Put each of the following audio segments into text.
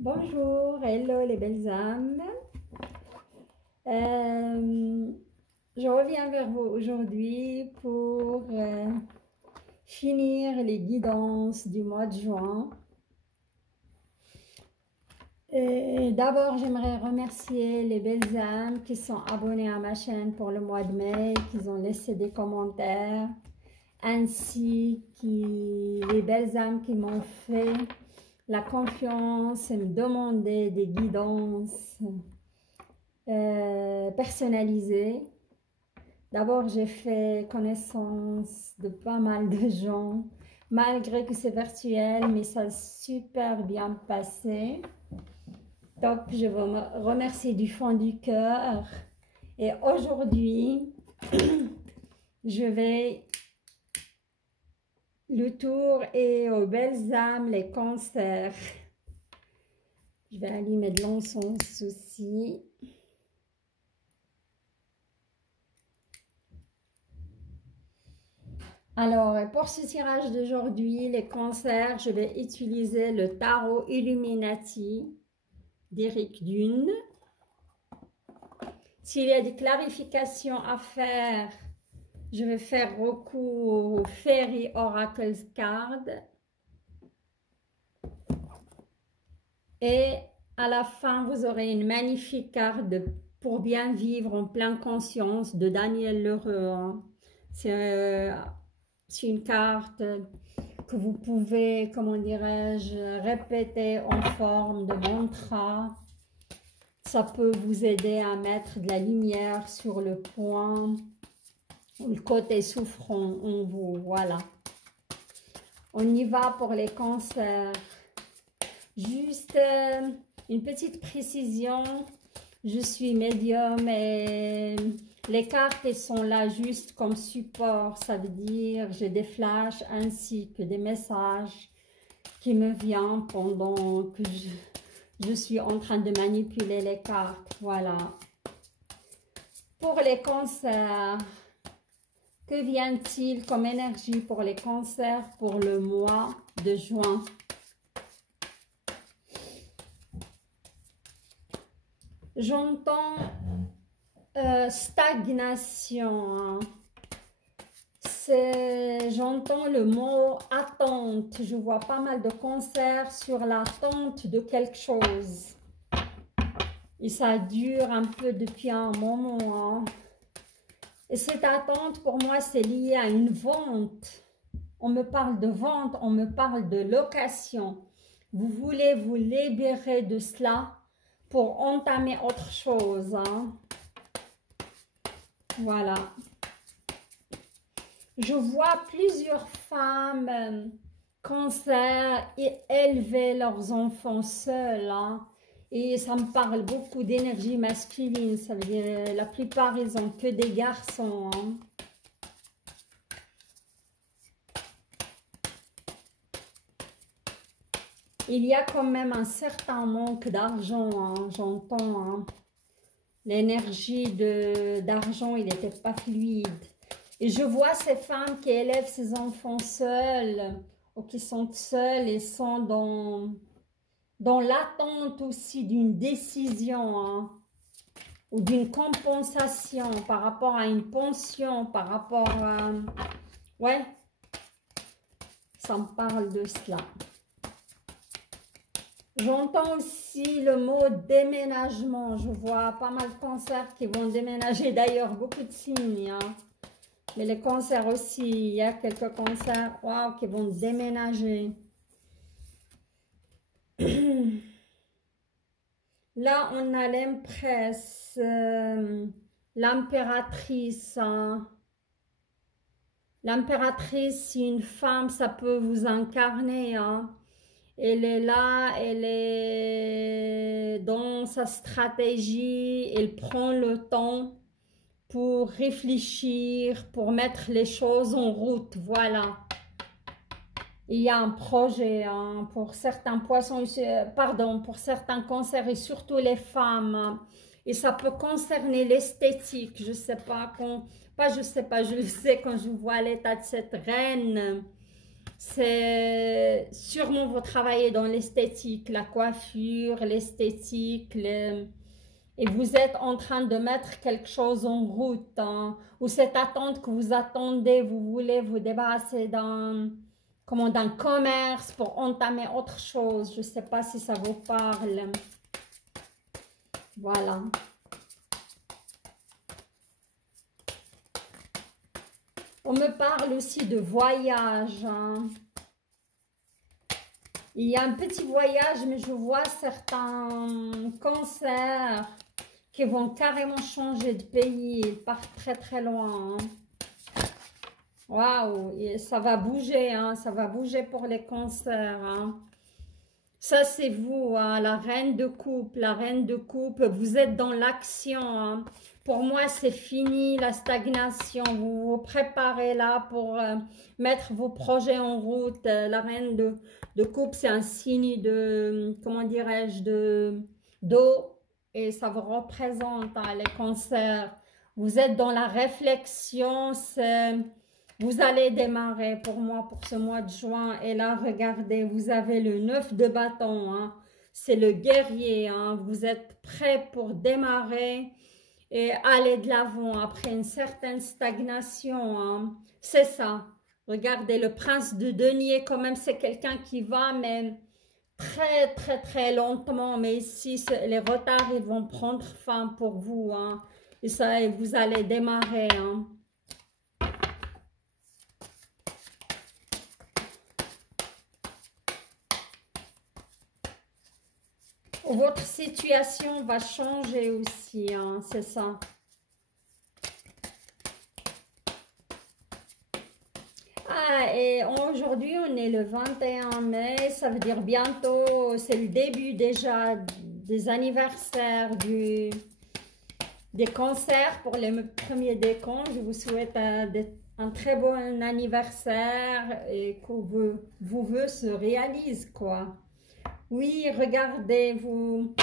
Bonjour, hello les belles âmes. Euh, je reviens vers vous aujourd'hui pour finir les guidances du mois de juin. D'abord, j'aimerais remercier les belles âmes qui sont abonnées à ma chaîne pour le mois de mai, qui ont laissé des commentaires, ainsi que les belles âmes qui m'ont fait la confiance et me demander des guidances personnalisées. D'abord, j'ai fait connaissance de pas mal de gens, malgré que c'est virtuel, mais ça a super bien passé. Donc, je vous remercie du fond du cœur. Et aujourd'hui, je vais le tour et aux belles âmes, les cancers. Je vais allumer de l'encens aussi. Alors, pour ce tirage d'aujourd'hui, les cancers, je vais utiliser le tarot Illuminati d'Éric Dune. S'il y a des clarifications à faire, je vais faire recours au Fairy Oracle Card. Et à la fin, vous aurez une magnifique carte pour bien vivre en pleine conscience de Daniel Leroux. C'est une carte que vous pouvez, comment dirais-je, répéter en forme de mantra. Ça peut vous aider à mettre de la lumière sur le point ou le côté souffrant en vous. Voilà. On y va pour les cancers. Juste une petite précision. Je suis médium et les cartes elles sont là juste comme support. Ça veut dire j'ai des flashs ainsi que des messages qui me viennent pendant que je suis en train de manipuler les cartes. Voilà. Pour les cancers, que vient-il comme énergie pour les cancers pour le mois de juin? J'entends stagnation. Hein. J'entends le mot attente. Je vois pas mal de cancers sur l'attente de quelque chose. Et ça dure un peu depuis un moment. Hein. Et cette attente, pour moi, c'est lié à une vente. On me parle de vente, on me parle de location. Vous voulez vous libérer de cela pour entamer autre chose. Hein. Voilà. Je vois plusieurs femmes cancer et élever leurs enfants seuls. Hein. Et ça me parle beaucoup d'énergie masculine. Ça veut dire la plupart, ils ont que des garçons. Hein. Il y a quand même un certain manque d'argent, hein, j'entends. Hein. L'énergie d'argent, il n'était pas fluide. Et je vois ces femmes qui élèvent ces enfants seules ou qui sont seules et sont dans l'attente aussi d'une décision hein, ou d'une compensation par rapport à une pension, par rapport à... Ouais, ça me parle de cela. J'entends aussi le mot déménagement. Je vois pas mal de cancers qui vont déménager. D'ailleurs, beaucoup de signes. Hein. Mais les cancers aussi, il y a quelques cancers wow, qui vont déménager. Là, on a l'empresse, l'impératrice. Hein. L'impératrice, si une femme, ça peut vous incarner. Hein. Elle est là, elle est dans sa stratégie, elle prend le temps pour réfléchir, pour mettre les choses en route, voilà. Il y a un projet hein, pour certains poissons, pardon, pour certains cancers et surtout les femmes. Et ça peut concerner l'esthétique, je sais pas, je le sais quand je vois l'état de cette reine. C'est sûrement vous travaillez dans l'esthétique, la coiffure, l'esthétique, et vous êtes en train de mettre quelque chose en route, hein, ou cette attente que vous attendez, vous voulez vous débarrasser d'un commerce pour entamer autre chose. Je ne sais pas si ça vous parle. Voilà. On me parle aussi de voyage, hein. Il y a un petit voyage, mais je vois certains cancers qui vont carrément changer de pays. Ils partent très très loin, hein. Waouh, et ça va bouger, hein, ça va bouger pour les cancers, hein. Ça, c'est vous, hein, la reine de coupe, la reine de coupe. Vous êtes dans l'action, hein. Pour moi, c'est fini la stagnation. Vous vous préparez là pour mettre vos projets en route. La reine de coupe, c'est un signe de, comment dirais-je, d'eau. Et ça vous représente, hein, les cancers. Vous êtes dans la réflexion. Vous allez démarrer pour moi pour ce mois de juin. Et là, regardez, vous avez le 9 de bâton, hein. C'est le guerrier, hein. Vous êtes prêt pour démarrer et aller de l'avant après une certaine stagnation, hein. C'est ça. Regardez, le prince de denier, quand même, c'est quelqu'un qui va, mais très, très, très lentement. Mais ici, les retards, ils vont prendre fin pour vous, hein. Et ça, vous allez démarrer, hein. Votre situation va changer aussi, hein, c'est ça. Ah, et aujourd'hui, on est le 21 mai, ça veut dire bientôt, c'est le début déjà des anniversaires des cancers pour les premiers décomptes. Je vous souhaite un très bon anniversaire et que vos vœux se réalisent, quoi. Oui, regardez, vous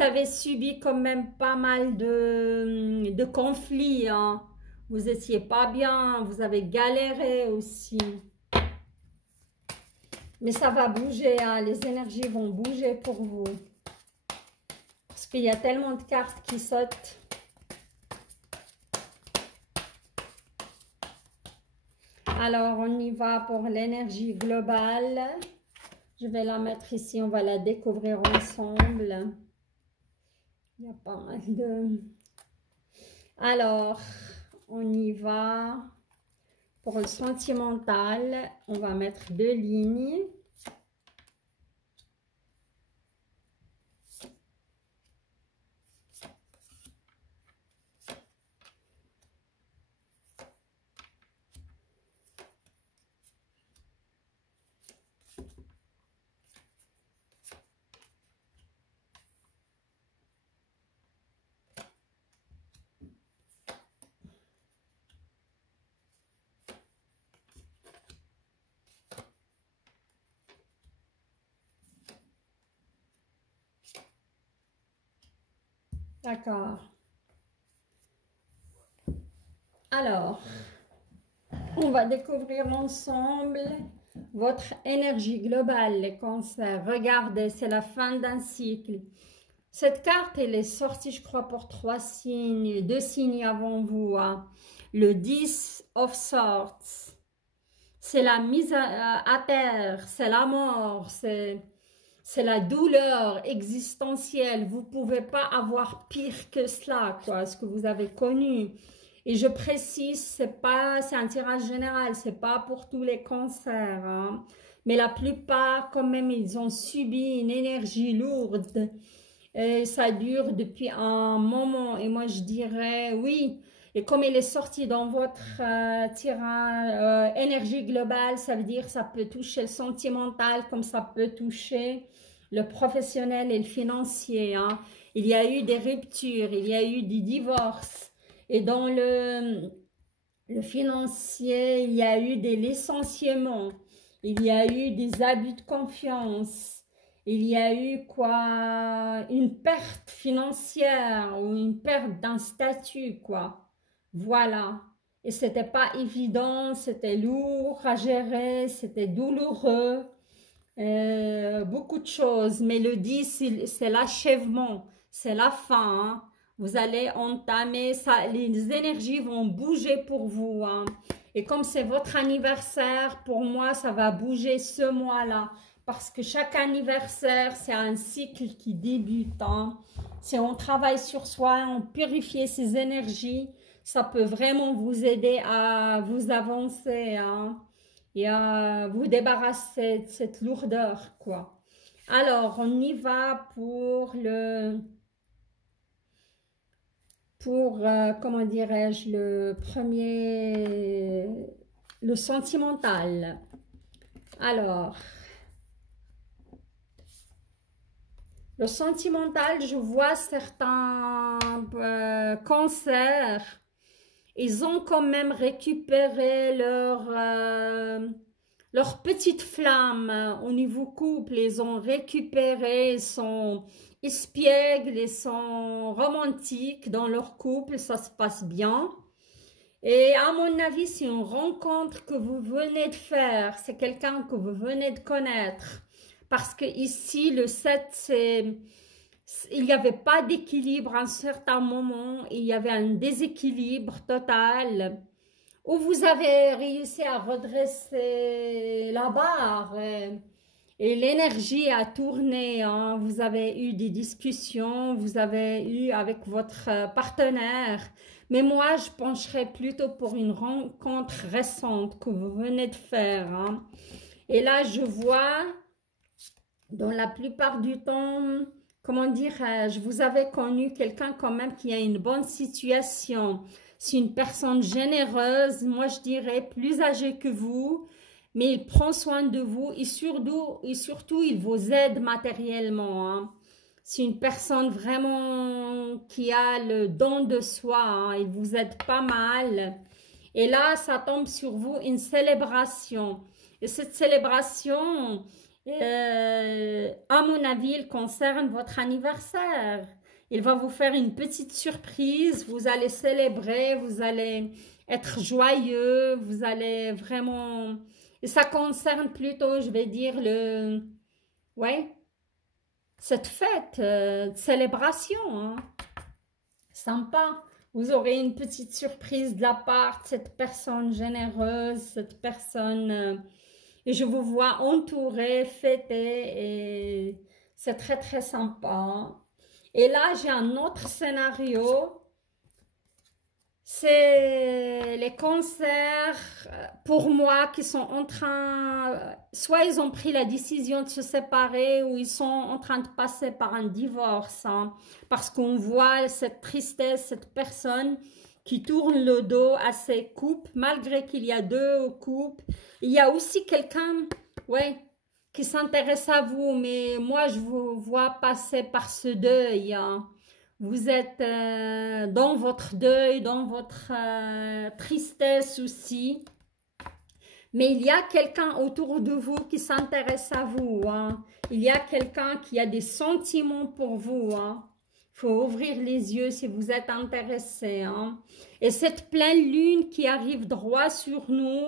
avez subi quand même pas mal de conflits, hein. Vous étiez pas bien, vous avez galéré aussi. Mais ça va bouger, hein, les énergies vont bouger pour vous. Parce qu'il y a tellement de cartes qui sautent. Alors, on y va pour l'énergie globale. Je vais la mettre ici, on va la découvrir ensemble. Il y a pas mal de... Alors, on y va. Pour le sentimental, on va mettre 2 lignes. D'accord. Alors, on va découvrir ensemble votre énergie globale, les cancers. Regardez, c'est la fin d'un cycle. Cette carte, elle est sortie, je crois, pour 3 signes, 2 signes avant vous, hein. Le 10 of Swords, c'est la mise à terre, c'est la mort, c'est la douleur existentielle. Vous ne pouvez pas avoir pire que cela, quoi, ce que vous avez connu. Et je précise, c'est un tirage général, c'est pas pour tous les cancers, hein. Mais la plupart, quand même, ils ont subi une énergie lourde. Et ça dure depuis un moment. Et moi, je dirais oui. Et comme il est sorti dans votre tirage énergie globale, ça veut dire ça peut toucher le sentimental comme ça peut toucher le professionnel et le financier, hein. Il y a eu des ruptures, il y a eu des divorces. Et dans le financier, il y a eu des licenciements. Il y a eu des abus de confiance. Il y a eu quoi? Une perte financière ou une perte d'un statut, quoi. Voilà. et c'était pas évident, c'était lourd à gérer, c'était douloureux, beaucoup de choses. Mais le 10, c'est l'achèvement, c'est la fin, hein. Vous allez entamer ça, les énergies vont bouger pour vous, hein. Et comme c'est votre anniversaire, pour moi, ça va bouger ce mois-là. Parce que chaque anniversaire, c'est un cycle qui débute, hein. Si on travaille sur soi, on purifie ses énergies, ça peut vraiment vous aider à vous avancer, hein, et à vous débarrasser de cette lourdeur, quoi. Alors, on y va comment dirais-je, le premier, le sentimental. Alors, le sentimental, je vois certains cancers, ils ont quand même récupéré leur petite flamme au niveau couple, ils ont récupéré, ils sont espiègles, ils sont romantiques dans leur couple, ça se passe bien. Et à mon avis, c'est une rencontre que vous venez de faire, c'est quelqu'un que vous venez de connaître. Parce que ici, le 7, il n'y avait pas d'équilibre à un certain moment, il y avait un déséquilibre total, où vous avez réussi à redresser la barre et l'énergie a tourné, hein. Vous avez eu des discussions, vous avez eu avec votre partenaire, mais moi je pencherais plutôt pour une rencontre récente que vous venez de faire, hein. Et là je vois, dans la plupart du temps, comment dirais-je, vous avez connu quelqu'un quand même qui a une bonne situation. C'est une personne généreuse, moi je dirais plus âgée que vous, mais il prend soin de vous et surtout il vous aide matériellement, hein. C'est une personne vraiment qui a le don de soi, hein. Il vous aide pas mal. Et là, ça tombe sur vous une célébration. Et cette célébration, à mon avis, elle concerne votre anniversaire. Il va vous faire une petite surprise, vous allez célébrer, vous allez être joyeux, vous allez vraiment... Et ça concerne plutôt, je vais dire, ouais, cette fête de célébration, hein. Sympa. Vous aurez une petite surprise de la part de cette personne généreuse, cette personne... et je vous vois entouré, fêté, et c'est très très sympa. Et là, j'ai un autre scénario. C'est les cancers, pour moi, qui sont en train... soit ils ont pris la décision de se séparer ou ils sont en train de passer par un divorce, hein, parce qu'on voit cette tristesse, cette personne qui tourne le dos à ses couples, malgré qu'il y a deux couples. Il y a aussi quelqu'un, ouais, qui s'intéresse à vous, mais moi, je vous vois passer par ce deuil, hein. Vous êtes dans votre deuil, dans votre tristesse aussi. Mais il y a quelqu'un autour de vous qui s'intéresse à vous, hein. Il y a quelqu'un qui a des sentiments pour vous, hein. Il faut ouvrir les yeux si vous êtes intéressé, hein. Et cette pleine lune qui arrive droit sur nous,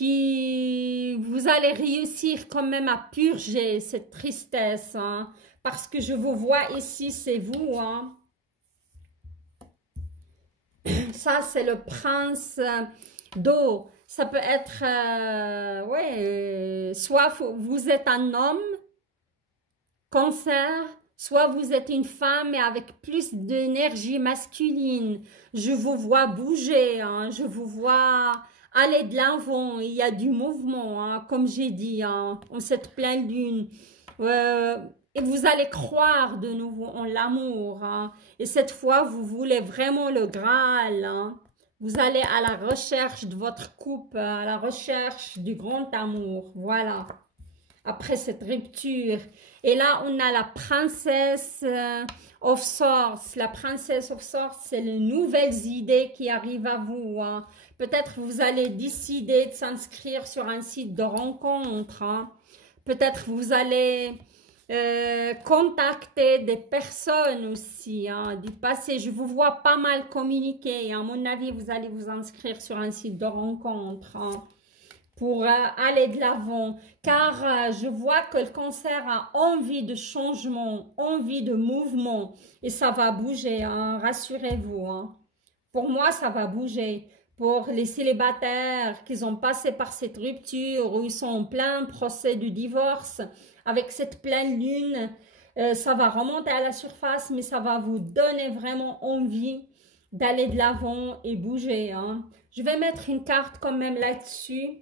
vous allez réussir quand même à purger cette tristesse, hein, parce que je vous vois ici, c'est vous, hein. Ça, c'est le prince d'eau. Ça peut être, ouais, soit vous êtes un homme, cancer, soit vous êtes une femme mais avec plus d'énergie masculine. Je vous vois bouger, hein, je vous vois aller de l'avant, il y a du mouvement, hein, comme j'ai dit, hein, en cette pleine lune. Et vous allez croire de nouveau en l'amour, hein, et cette fois, vous voulez vraiment le Graal, hein. Vous allez à la recherche de votre couple, à la recherche du grand amour, voilà. Après cette rupture. Et là, on a la princesse of Swords. La princesse of Swords, c'est les nouvelles idées qui arrivent à vous, hein. Peut-être vous allez décider de s'inscrire sur un site de rencontre, hein. Peut-être vous allez contacter des personnes aussi, hein, du passé. Je vous vois pas mal communiquer. À mon avis, vous allez vous inscrire sur un site de rencontre, hein, pour aller de l'avant. Car je vois que le cancer a envie de changement, envie de mouvement. Et ça va bouger, hein, rassurez-vous. Hein. Pour moi, ça va bouger. Pour les célibataires qui ont passé par cette rupture, où ils sont en plein procès de divorce, avec cette pleine lune, ça va remonter à la surface, mais ça va vous donner vraiment envie d'aller de l'avant et bouger. Hein. Je vais mettre une carte quand même là-dessus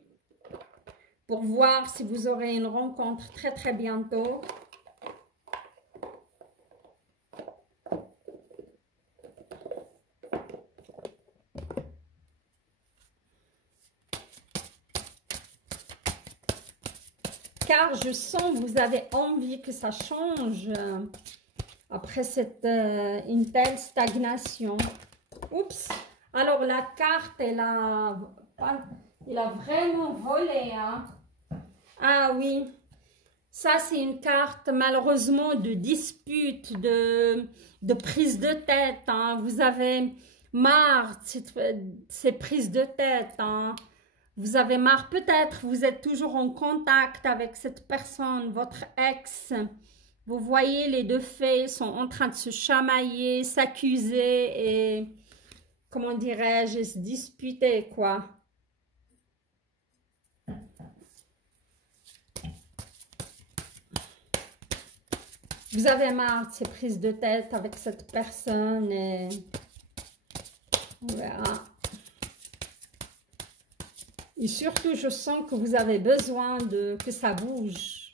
pour voir si vous aurez une rencontre très très bientôt. Car je sens que vous avez envie que ça change après une telle stagnation. Oups! Alors la carte, elle a vraiment volé. Hein. Ah oui, ça c'est une carte malheureusement de dispute, de prise de tête. Hein. Vous avez marre de ces prises de tête. Hein. Vous avez marre, peut-être, vous êtes toujours en contact avec cette personne, votre ex. Vous voyez, les deux faits sont en train de se chamailler, s'accuser et, comment dirais-je, se disputer, quoi. Vous avez marre de ces prises de tête avec cette personne et on verra. Et surtout, je sens que vous avez besoin que ça bouge.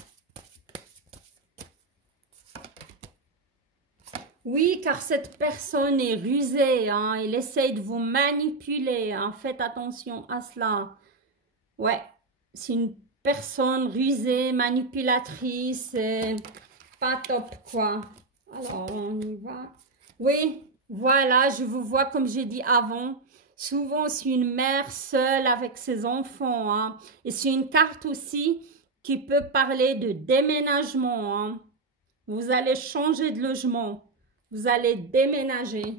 Oui, car cette personne est rusée. Hein, elle essaye de vous manipuler. Hein, faites attention à cela. Ouais, c'est une personne rusée, manipulatrice. Pas top, quoi. Alors, on y va. Oui, voilà, je vous vois comme j'ai dit avant. Souvent, c'est une mère seule avec ses enfants. Hein. Et c'est une carte aussi qui peut parler de déménagement. Hein. Vous allez changer de logement. Vous allez déménager.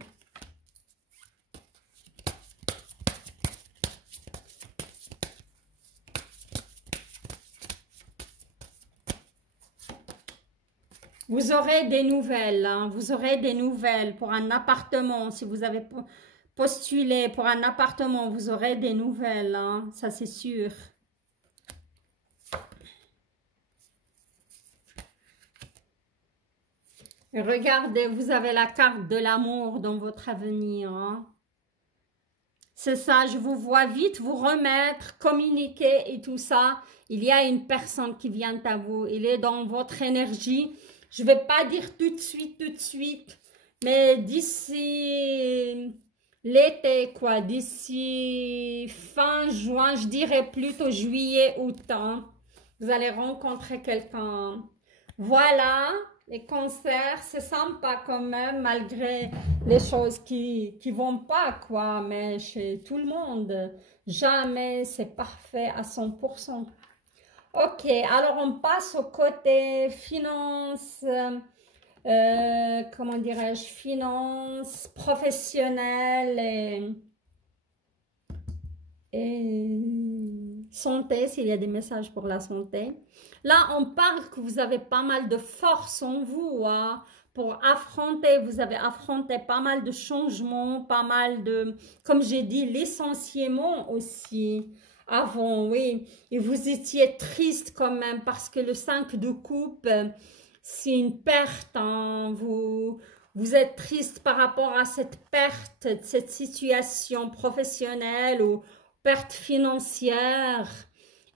Vous aurez des nouvelles. Hein. Vous aurez des nouvelles pour un appartement. Si vous avez postulé pour un appartement, vous aurez des nouvelles, hein, ça c'est sûr. Et regardez, vous avez la carte de l'amour dans votre avenir. Hein. C'est ça, je vous vois vite vous remettre, communiquer et tout ça. Il y a une personne qui vient à vous, il est dans votre énergie. Je ne vais pas dire tout de suite, mais d'ici l'été, quoi, d'ici fin juin, je dirais plutôt juillet, août, hein, vous allez rencontrer quelqu'un. Voilà, les cancers, c'est sympa quand même, malgré les choses qui vont pas, quoi, mais chez tout le monde, jamais c'est parfait à 100%. Ok, alors on passe au côté finance. Comment dirais-je, finance, professionnelle et santé, s'il y a des messages pour la santé. Là, on parle que vous avez pas mal de force en vous, hein, pour affronter, vous avez affronté pas mal de changements, pas mal de, comme j'ai dit, licenciements aussi. Avant, oui, et vous étiez triste quand même parce que le 5 de coupe, c'est une perte, hein. Vous êtes triste par rapport à cette perte, cette situation professionnelle ou perte financière.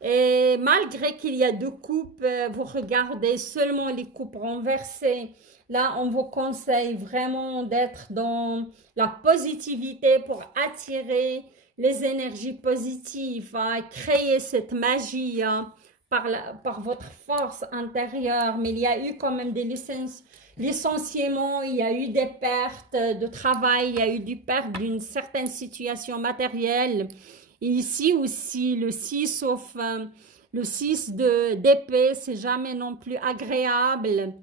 Et malgré qu'il y a deux coupes, vous regardez seulement les coupes renversées. Là, on vous conseille vraiment d'être dans la positivité pour attirer les énergies positives, hein, créer cette magie, hein, par votre force intérieure. Mais il y a eu quand même des licenciements, il y a eu des pertes de travail, il y a eu du perte d'une certaine situation matérielle. Et ici aussi, le 6, sauf Le 6 d'épée, c'est jamais non plus agréable.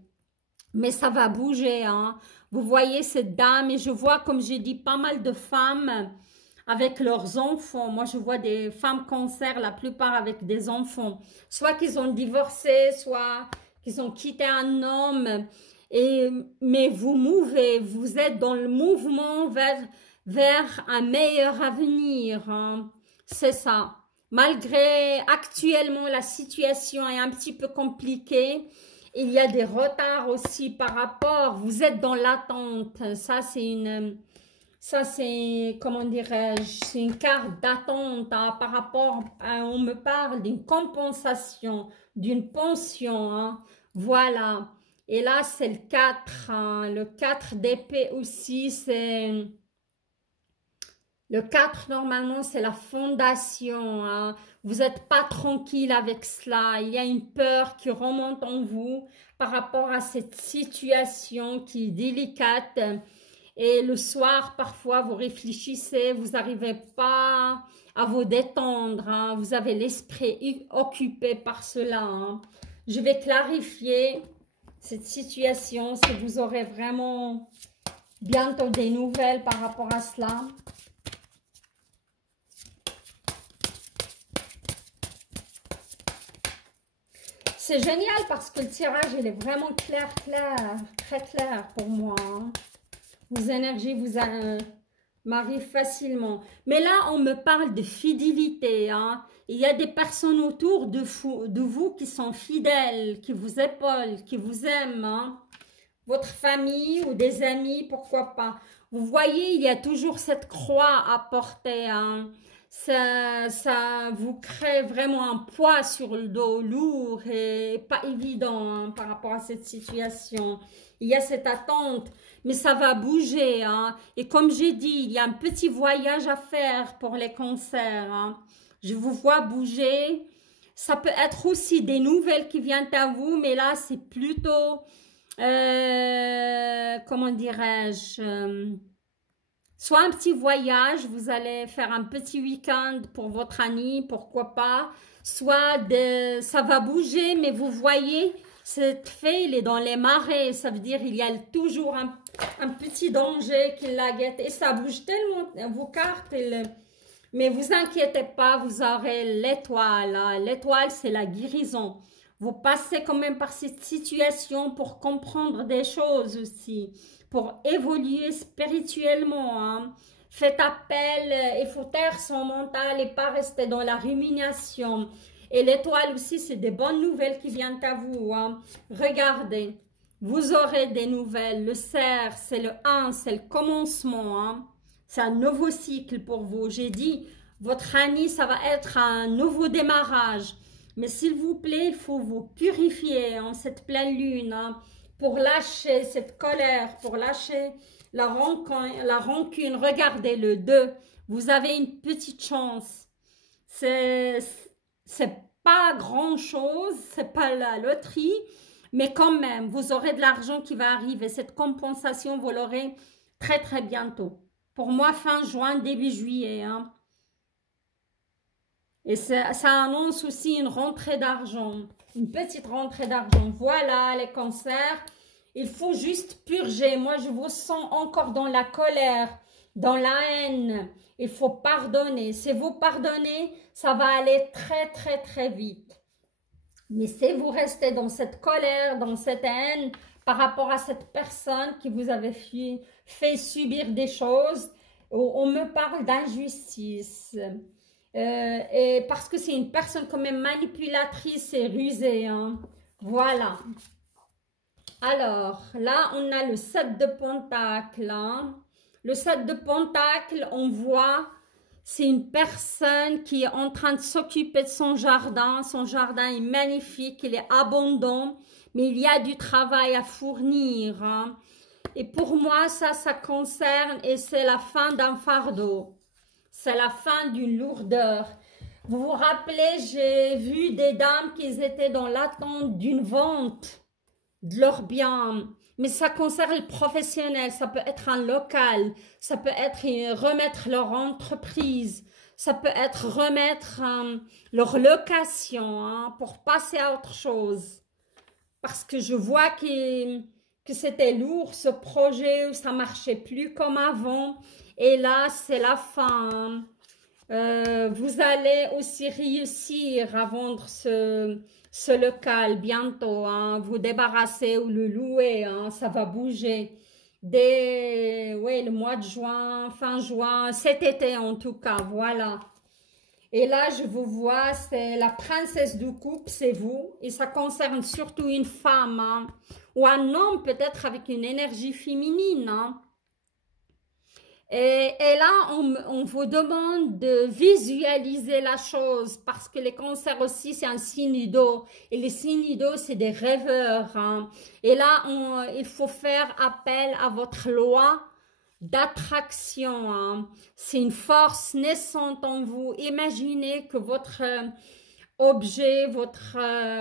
Mais ça va bouger, hein. Vous voyez cette dame, et je vois, comme j'ai dit, pas mal de femmes avec leurs enfants. Moi, je vois des femmes cancer, la plupart avec des enfants. Soit qu'ils ont divorcé, soit qu'ils ont quitté un homme. Mais vous mouvez, vous êtes dans le mouvement vers un meilleur avenir, hein. C'est ça. Malgré actuellement la situation est un petit peu compliquée, il y a des retards aussi par rapport, vous êtes dans l'attente. Ça c'est, comment dirais-je, c'est une carte d'attente, hein, par rapport à, on me parle d'une compensation, d'une pension, hein, voilà. Et là, c'est le 4, hein, le 4 d'épée aussi, c'est... Le 4, normalement, c'est la fondation, hein. Vous n'êtes pas tranquille avec cela. Il y a une peur qui remonte en vous par rapport à cette situation qui est délicate. Et le soir, parfois, vous réfléchissez, vous n'arrivez pas à vous détendre, hein. Vous avez l'esprit occupé par cela, hein. Je vais clarifier cette situation si vous aurez vraiment bientôt des nouvelles par rapport à cela. C'est génial parce que le tirage, il est vraiment clair, très clair pour moi, hein. Vos énergies vous m'arrivent facilement. Mais là, on me parle de fidélité, hein. Il y a des personnes autour de vous qui sont fidèles, qui vous épaulent, qui vous aiment, hein. Votre famille ou des amis, pourquoi pas. Vous voyez, il y a toujours cette croix à porter, hein. Ça vous crée vraiment un poids sur le dos lourd et pas évident, hein, par rapport à cette situation. Il y a cette attente, mais ça va bouger, hein. Et comme j'ai dit, il y a un petit voyage à faire pour les cancers, hein. Je vous vois bouger. Ça peut être aussi des nouvelles qui viennent à vous, mais là, c'est plutôt, comment dirais-je, soit un petit voyage, vous allez faire un petit week-end pour votre ami, pourquoi pas. Soit ça va bouger, mais vous voyez, cette fée, il est dans les marais. Ça veut dire qu'il y a toujours un petit danger qui la guette. Et ça bouge tellement, vos cartes. Mais vous inquiétez pas, vous aurez l'étoile, hein. L'étoile, c'est la guérison. Vous passez quand même par cette situation pour comprendre des choses aussi, pour évoluer spirituellement, hein. Faites appel, il faut taire son mental et pas rester dans la rumination. Et l'étoile aussi, c'est des bonnes nouvelles qui viennent à vous, hein. Regardez, vous aurez des nouvelles. Le cerf, c'est le 1, c'est le commencement, hein. C'est un nouveau cycle pour vous. J'ai dit, votre année, ça va être un nouveau démarrage. Mais s'il vous plaît, il faut vous purifier en cette pleine lune, hein, pour lâcher cette colère, pour lâcher la rancune. Regardez le 2. Vous avez une petite chance. C'est pas grand-chose, c'est pas la loterie, mais quand même, vous aurez de l'argent qui va arriver. Cette compensation, vous l'aurez très très bientôt. Pour moi, fin juin, début juillet, hein. Et ça annonce aussi une rentrée d'argent, une petite rentrée d'argent. Voilà les cancers, il faut juste purger. Moi, je vous sens encore dans la colère, dans la haine. Il faut pardonner. Si vous pardonnez, ça va aller très très très vite. Mais si vous restez dans cette colère, dans cette haine, par rapport à cette personne qui vous avait fait subir des choses, on me parle d'injustice. Et parce que c'est une personne quand même manipulatrice et rusée, hein. Voilà. Alors, là, on a le 7 de Pentacle, hein. Le 7 de Pentacle, on voit, c'est une personne qui est en train de s'occuper de son jardin. Son jardin est magnifique, il est abondant, mais il y a du travail à fournir, hein. Et pour moi, ça concerne, et c'est la fin d'un fardeau. C'est la fin d'une lourdeur. Vous vous rappelez, j'ai vu des dames qui étaient dans l'attente d'une vente de leurs biens. Mais ça concerne le professionnel, ça peut être un local, ça peut être remettre leur entreprise, ça peut être remettre leur location hein, pour passer à autre chose. Parce que je vois que c'était lourd ce projet, où ça marchait plus comme avant. Et là, c'est la fin. Vous allez aussi réussir à vendre ce local bientôt. Hein, vous débarrasser ou le louer, hein, ça va bouger. Dès ouais, le mois de juin, fin juin, cet été en tout cas, voilà. Et là, je vous vois, c'est la princesse du couple, c'est vous. Et ça concerne surtout une femme hein, ou un homme peut-être avec une énergie féminine. Hein. Et là, on vous demande de visualiser la chose parce que les cancers aussi, c'est un signe d'eau. Et les signes d'eau, c'est des rêveurs. Hein. Et là, il faut faire appel à votre loi d'attraction. Hein. C'est une force naissante en vous. Imaginez que votre objet, votre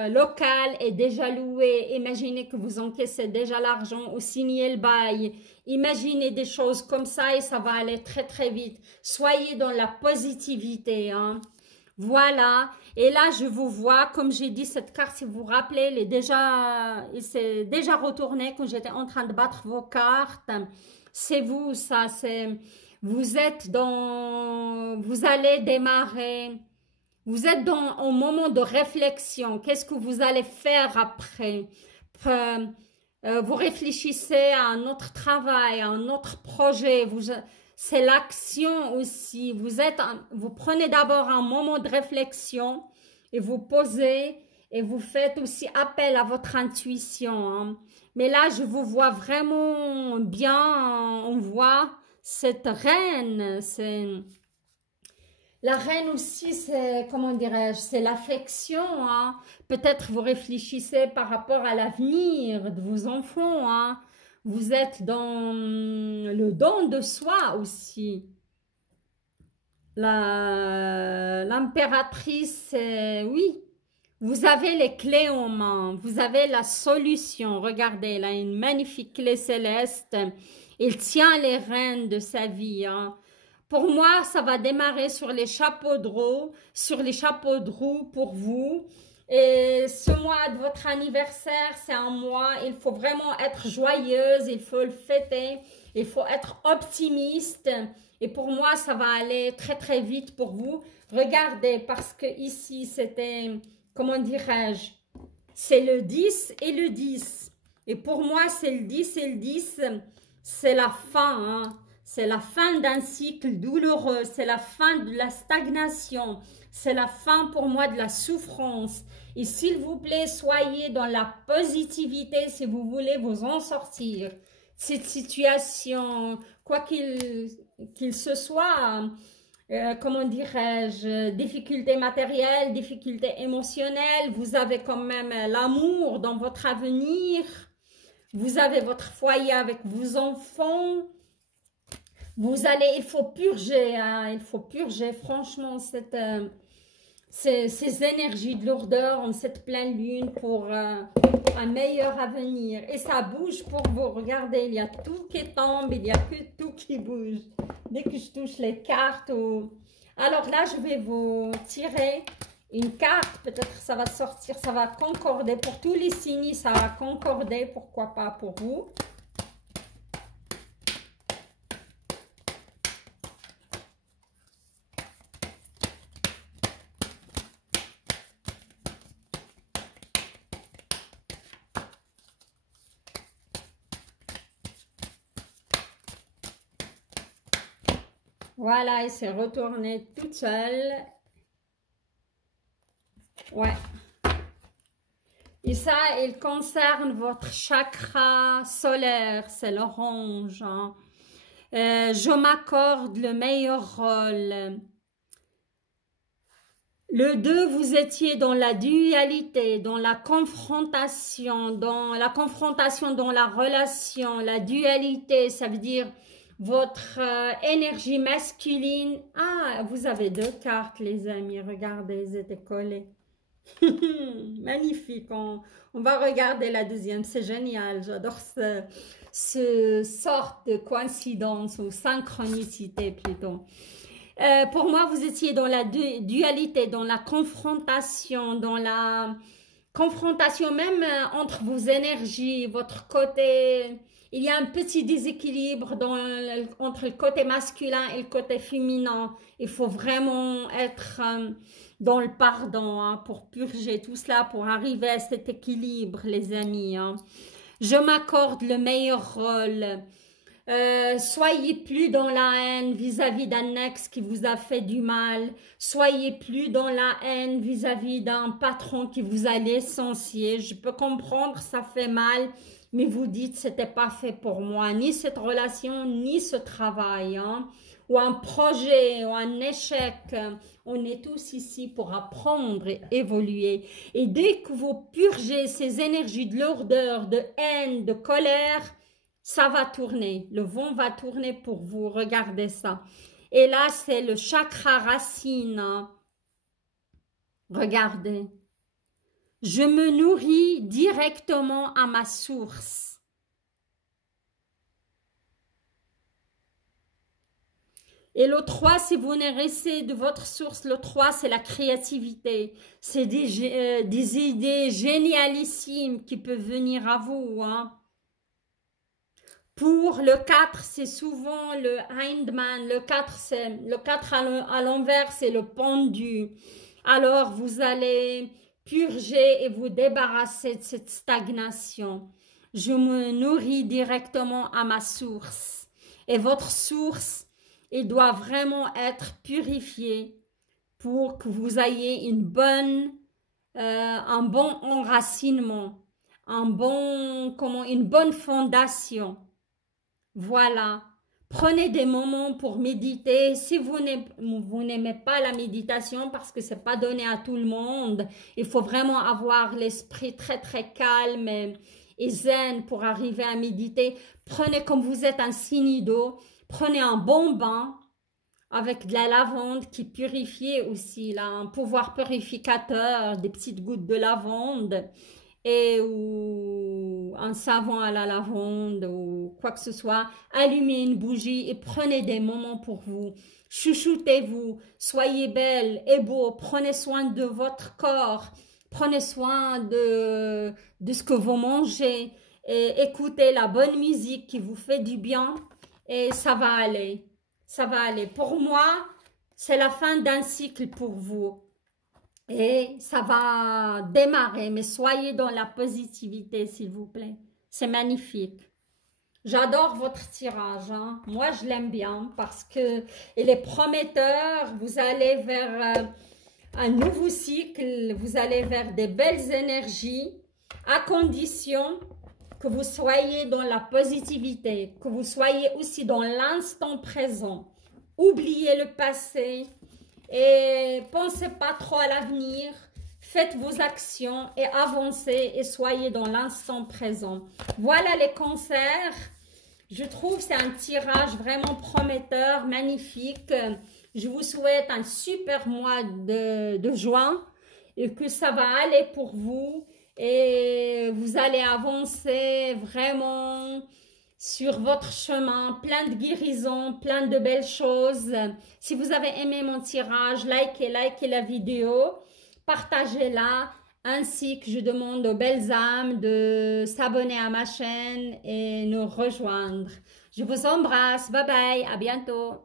local est déjà loué. Imaginez que vous encaissez déjà l'argent ou signez le bail. Imaginez des choses comme ça et ça va aller très très vite. Soyez dans la positivité. Hein. Voilà. Et là, je vous vois, comme j'ai dit, cette carte, si vous vous rappelez, il s'est déjà retourné quand j'étais en train de battre vos cartes. C'est vous, ça. Vous allez démarrer. Vous êtes au moment de réflexion. Qu'est-ce que vous allez faire après? Vous réfléchissez à un autre travail, à un autre projet. C'est l'action aussi. Vous prenez d'abord un moment de réflexion et vous posez et vous faites aussi appel à votre intuition. Hein. Mais là, je vous vois vraiment bien. On voit cette reine. La reine aussi, c'est, comment dirais-je, c'est l'affection. Hein. Peut-être vous réfléchissez par rapport à l'avenir de vos enfants. Hein. Vous êtes dans le don de soi aussi. L'impératrice, oui, vous avez les clés en main. Vous avez la solution. Regardez, elle a une magnifique clé céleste. Il tient les rênes de sa vie. Hein. Pour moi, ça va démarrer sur les chapeaux de roue, pour vous. Et ce mois de votre anniversaire, c'est un mois, il faut vraiment être joyeuse, il faut le fêter, il faut être optimiste. Et pour moi, ça va aller très très vite pour vous. Regardez, parce que ici, c'était, comment dirais-je, c'est le 10 et le 10. Et pour moi, c'est le 10 et le 10, c'est la fin, hein. C'est la fin d'un cycle douloureux, c'est la fin de la stagnation, c'est la fin pour moi de la souffrance. Et s'il vous plaît, soyez dans la positivité si vous voulez vous en sortir. Cette situation, quoi qu'il se soit, comment dirais-je, difficultés matérielles, difficultés émotionnelles, vous avez quand même l'amour dans votre avenir, vous avez votre foyer avec vos enfants. Il faut purger, hein, il faut purger franchement ces énergies de lourdeur en cette pleine lune pour un meilleur avenir. Et ça bouge pour vous, regardez, il y a tout qui tombe, il n'y a que tout qui bouge. Dès que je touche les cartes, alors là je vais vous tirer une carte, peut-être ça va sortir, ça va concorder pour tous les signes, ça va concorder, pourquoi pas pour vous. Voilà, elle s'est retournée toute seule. Ouais. Et ça, il concerne votre chakra solaire, c'est l'orange. Hein. Je m'accorde le meilleur rôle. Le 2, vous étiez dans la dualité, dans la confrontation dans la relation. La dualité, ça veut dire votre énergie masculine. Ah, vous avez 2 cartes, les amis. Regardez, elles étaient collées. Magnifique. On va regarder la deuxième. C'est génial. J'adore ce sorte de coïncidence ou synchronicité plutôt. Pour moi, vous étiez dans la dualité, dans la confrontation, même entre vos énergies, votre côté. Il y a un petit déséquilibre entre le côté masculin et le côté féminin. Il faut vraiment être dans le pardon, hein, pour purger tout cela, pour arriver à cet équilibre, les amis, hein. Je m'accorde le meilleur rôle. Soyez plus dans la haine vis-à-vis d'un ex qui vous a fait du mal. Soyez plus dans la haine vis-à-vis d'un patron qui vous a licencié. Je peux comprendre, ça fait mal, mais vous dites c'était pas fait pour moi, ni cette relation, ni ce travail, hein, ou un projet, ou un échec. On est tous ici pour apprendre et évoluer. Et dès que vous purgez ces énergies de lourdeur, de haine, de colère, ça va tourner, le vent va tourner pour vous, regardez ça. Et là, c'est le chakra racine, hein. Regardez. Je me nourris directement à ma source. Et le 3, si vous nourrissez de votre source, le 3, c'est la créativité. C'est des idées génialissimes qui peuvent venir à vous, hein. Pour le 4, c'est souvent le Hindman. Le 4 à l'envers, c'est le pendu. Alors, vous allez purger et vous débarrasser de cette stagnation. Je me nourris directement à ma source. Et votre source, elle doit vraiment être purifiée pour que vous ayez un bon enracinement, une bonne fondation. Voilà, prenez des moments pour méditer. Si vous n'aimez pas la méditation parce que c'est pas donné à tout le monde, il faut vraiment avoir l'esprit très très calme et zen pour arriver à méditer. Prenez comme vous êtes un signe d'eau, prenez un bon bain avec de la lavande qui purifie aussi, là, un pouvoir purificateur, des petites gouttes de lavande. Ou un savon à la lavande ou quoi que ce soit, allumez une bougie et prenez des moments pour vous. Chouchoutez-vous, soyez belle et beau, prenez soin de votre corps, prenez soin de ce que vous mangez et écoutez la bonne musique qui vous fait du bien et ça va aller. Ça va aller. Pour moi, c'est la fin d'un cycle pour vous. Et ça va démarrer, mais soyez dans la positivité, s'il vous plaît. C'est magnifique. J'adore votre tirage, hein. Moi, je l'aime bien parce que il est prometteur. Vous allez vers un nouveau cycle, vous allez vers des belles énergies, à condition que vous soyez dans la positivité, que vous soyez aussi dans l'instant présent. Oubliez le passé. Et pensez pas trop à l'avenir, faites vos actions et avancez et soyez dans l'instant présent. Voilà les cancers. Je trouve que c'est un tirage vraiment prometteur, magnifique. Je vous souhaite un super mois de juin et que ça va aller pour vous et vous allez avancer vraiment sur votre chemin, plein de guérisons, plein de belles choses. Si vous avez aimé mon tirage, likez la vidéo, partagez-la, ainsi que je demande aux belles âmes de s'abonner à ma chaîne et nous rejoindre. Je vous embrasse, bye bye, à bientôt.